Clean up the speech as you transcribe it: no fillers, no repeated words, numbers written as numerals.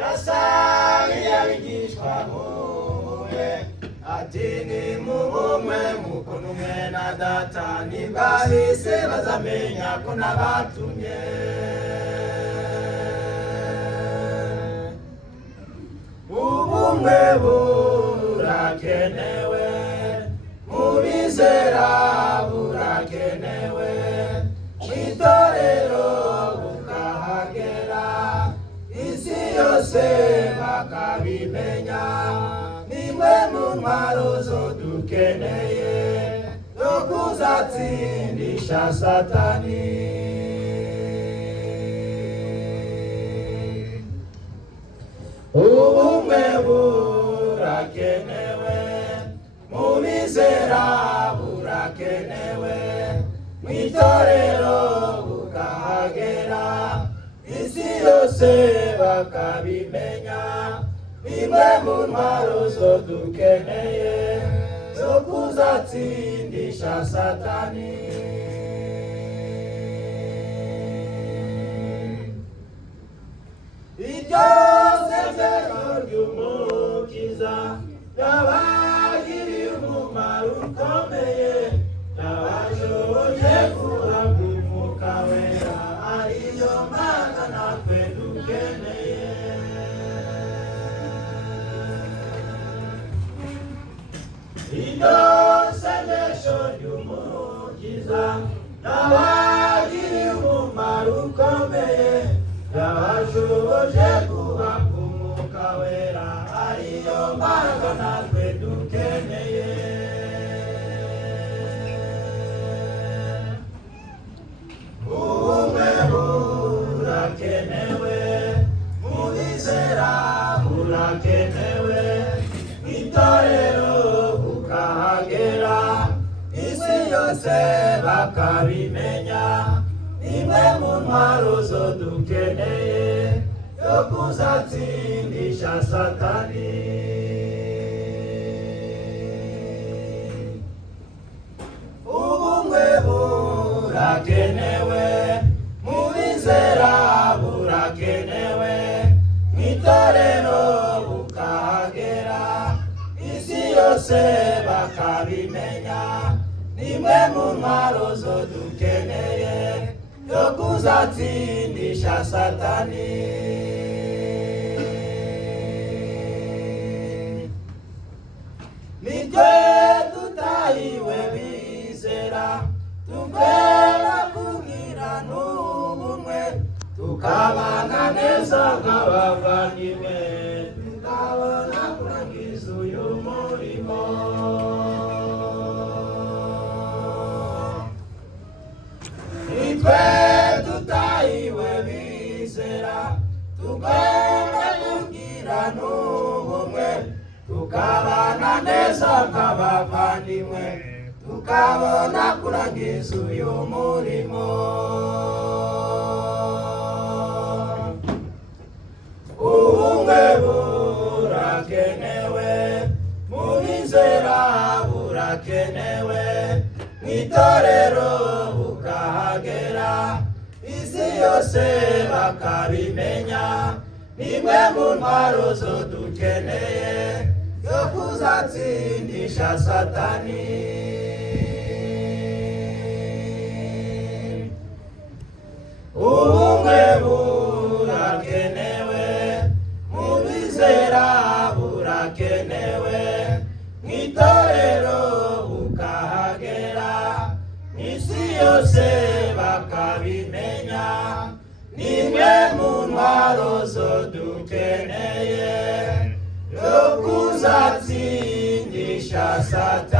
yasabiye abigishwa muye ati nimubumwe mukunu umwe na data nibwo ab'isi bazamenya ko nabatumye. Ubumwe burakenewe mu bizera, burakenewe mu itorero bukahagera, isi yose bakabimenya. Nimwe mu ntwaro zo dukeneye zo kuzatsindisha Satani. Ubumwe burakenewe mu bizera, burakenewe mu itorero bukahagera, isi yose bakabimenya. Nimwe mu ntwaro zo dukeneye zo kuzatsindisha Satani. Iryo sezerano ry'Umukiza ryabagiriye umumaro ukomeye, ryabashoboje guhabwa Umwuka Wera, ariyo Mana natwe dukeneye. Iryo sengesho ry'Umukiza ryabagiriye umumaro ukomeye, ryabashoboje guhabwa Umwuka Wera, ariyo Mana natwe dukeneye. Ubumwe burakenewe mu bizera, burakenewe mu itorero bukahagera, isi yose bakabimenya. Nimwe mu ntwaro zo dukeneye yo kuzatsindisha Satani. Ubumwe burakenewe mu bizera, burakenewe mu itorero bukahagera, isi yose bakabimenya. Nimwe mu ntwaro zo dukeneye yo kuzatsindisha Satani. Nitwe tutahiwe bizera, tugomba kugira n'ubumwe, tukabana neza nk'abavandimwe, tukabona kurangiza uyu murimo. Nitwe tutahiwe bizera, tugomba kugira n'ubumwe, tukabana neza nk'abavandimwe, tukabona kurangiza uyu murimo. Ubumwe burakenewe mu bizera, burakenewe mu itorero bukahagera, isi yose bakabimenya. Nimwe mu ntwaro zo dukeneye yo kuzatsindisha Satani. Ubumwe burakenewe mu bizera, burakenewe mu itorero bukahagera, isi yose bakabimenya. Nimwe mu ntwaro zo dukeneye yo kuzatsindisha Satani.